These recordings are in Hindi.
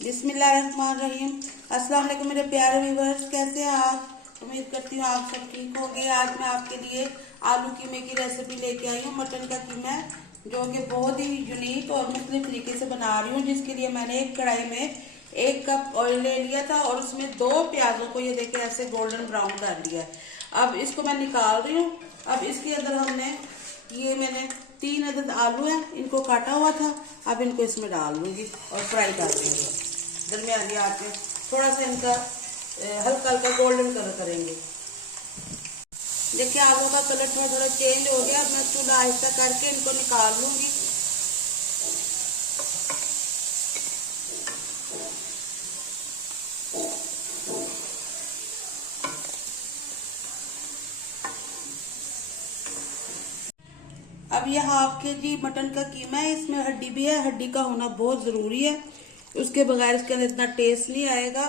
बिस्मिल्लाहिर्रहमानिर्रहीम। अस्सलाम वालेकुम मेरे प्यारे व्यूवर्स, कैसे हैं आप। उम्मीद करती हूँ आप सब ठीक होंगे। आज मैं आपके लिए आलू कीमे की रेसिपी लेके आई हूँ। मटन का कीमा जो कि बहुत ही यूनिक और मुख्तलिफ तरीके से बना रही हूँ, जिसके लिए मैंने एक कढ़ाई में 1 कप ऑयल ले लिया था और उसमें 2 प्याजों को ये देखिए ऐसे गोल्डन ब्राउन कर लिया है। अब इसको मैं निकाल रही हूँ। अब इसके अंदर मैंने 3 अदद आलू है, इनको काटा हुआ था। अब इनको इसमें डाल दूंगी और फ्राई कर दूंगी दरमियानी आंच में। थोड़ा सा इनका हल्का हल्का गोल्डन कलर करेंगे। देखिए आलू का कलर थोड़ा थोड़ा चेंज हो गया। अब मैं चूल्हा आहिस्ता करके इनको निकाल लूंगी। अब ये ½ kg मटन का कीमा है, इसमें हड्डी भी है। हड्डी का होना बहुत जरूरी है, उसके बगैर इसके अंदर इतना टेस्ट नहीं आएगा।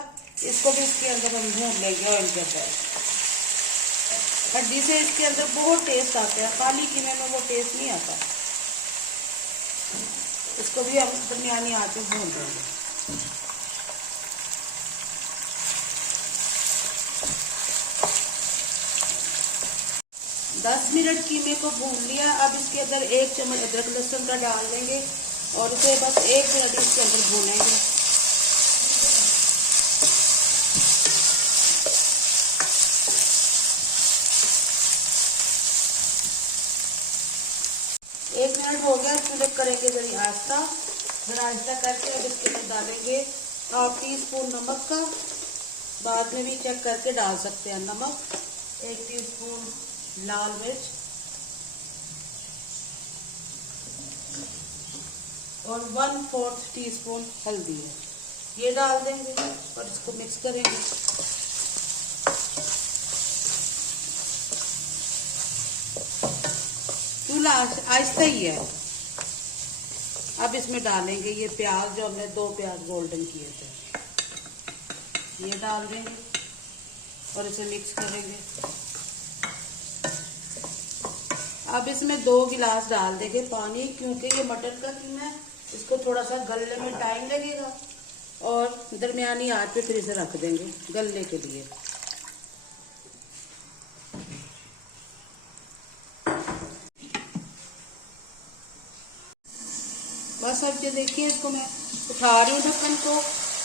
इसको भी इसके अंदर हम भून लेंगे ऑयल के अंदर। हड्डी से इसके अंदर बहुत टेस्ट आता है, खाली कीमे में वो टेस्ट नहीं आता। इसको भी हम दरमियानी आंच में भून लेंगे। दस मिनट कीमे को भून लिया। अब इसके अंदर 1 चम्मच अदरक लहसुन का डाल देंगे और इसे बस 1 मिनट इसके अंदर भूनेंगे। एक मिनट हो गया, चूल्हे करेंगे जरा आहिस्ता। जरा आहिस्ता करके अब इसके अंदर डालेंगे ½ टीस्पून नमक का। बाद में भी चेक करके डाल सकते हैं नमक। 1 टीस्पून लाल मिर्च और 1/4 टीस्पून हल्दी है, ये डाल देंगे और इसको मिक्स करेंगे। चूल्हा आहिस्ता ही है। अब इसमें डालेंगे ये प्याज, जो हमने 2 प्याज गोल्डन किए थे, ये डाल देंगे और इसे मिक्स करेंगे। अब इसमें 2 गिलास डाल देंगे पानी, क्योंकि ये मटन का कीमा है, इसको थोड़ा सा गलने में टाइम लगेगा और दरमियानी आंच पे फिर इसे रख देंगे गलने के लिए। बस अब ये देखिए, इसको मैं उठा रही हूँ ढक्कन को।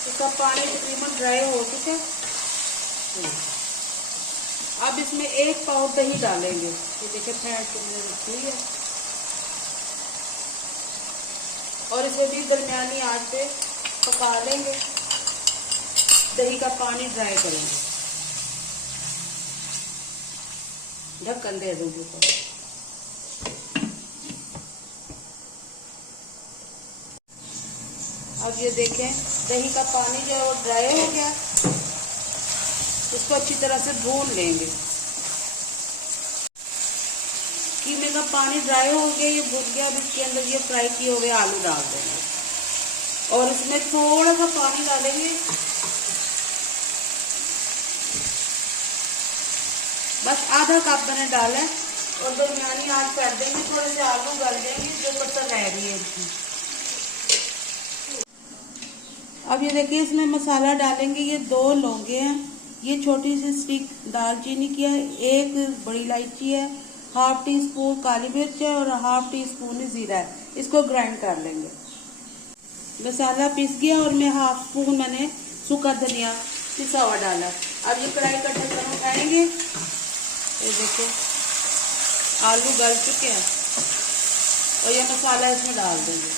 इसका पानी तकरीबन ड्राई हो चुका है। अब इसमें 1 पाव दही डालेंगे। ये देखिए फेंट के मैंने रखी है और इसे भी दरमियानी आंच पे पका लेंगे। दही का पानी ड्राई करेंगे। ढक्कन दे दूंगी तो। अब ये देखें दही का पानी जो है वो ड्राई हो गया। इसको अच्छी तरह से भून लेंगे। कीमे का पानी ड्राई हो गया, ये भून गया। अब इसके अंदर ये फ्राई किए हुए आलू डाल देंगे और इसमें थोड़ा सा पानी डालेंगे, बस ½ कप मैंने डाला है और दरमियानी आंच कर देंगे। थोड़े से आलू गल देंगे जो कसर रह रही है इसकी। अब ये देखिए इसमें मसाला डालेंगे। ये 2 लौंगे हैं, ये छोटी सी स्टिक दालचीनी की है, 1 बड़ी इलायची है, ½ टीस्पून काली मिर्च है और ½ टीस्पून जीरा है। इसको ग्राइंड कर लेंगे। मसाला पिस गया और मैं ½ स्पून मैंने सूखा धनिया पिसा हुआ डाला। अब ये कढ़ाई का ढक्कन उठाएंगे। ये देखिए आलू गल चुके हैं और ये मसाला इसमें डाल देंगे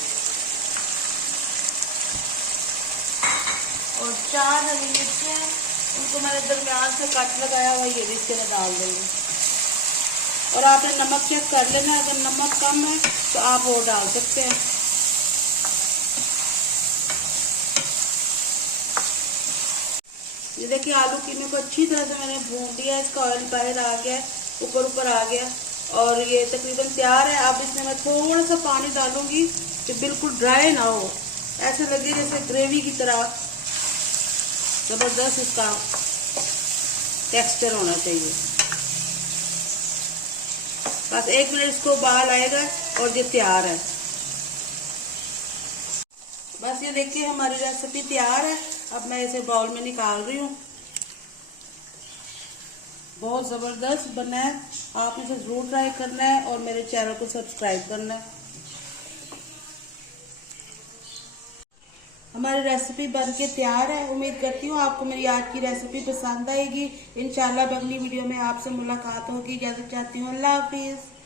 और 4 हरी मिर्चें हैं, उनको मैंने दरमियान से कट लगाया हुआ, ये भी इसके अंदर डाल देंगे। और आपने नमक चेक कर लेना, अगर नमक कम है तो आप वो डाल सकते हैं। ये देखिए आलू कीमे को अच्छी तरह से मैंने भून दिया। इसका ऑयल बाहर आ गया, ऊपर ऊपर आ गया और ये तकरीबन तैयार है। अब इसमें मैं थोड़ा सा पानी डालूंगी कि बिल्कुल ड्राई ना हो, ऐसे लगे जैसे ग्रेवी की तरह जबरदस्त इसका टेक्सचर होना चाहिए। बस 1 मिनट इसको उबाल आएगा और ये तैयार है। बस ये देखिए हमारी रेसिपी तैयार है। अब मैं इसे बाउल में निकाल रही हूँ। बहुत ज़बरदस्त बना है, आपने इसे ज़रूर ट्राई करना है और मेरे चैनल को सब्सक्राइब करना है। हमारी रेसिपी बन के तैयार है। उम्मीद करती हूँ आपको मेरी आज की रेसिपी पसंद आएगी। इंशाल्लाह अगली वीडियो में आपसे मुलाकात होगी। इजाज़त चाहती हूँ। अल्लाह हाफिज़।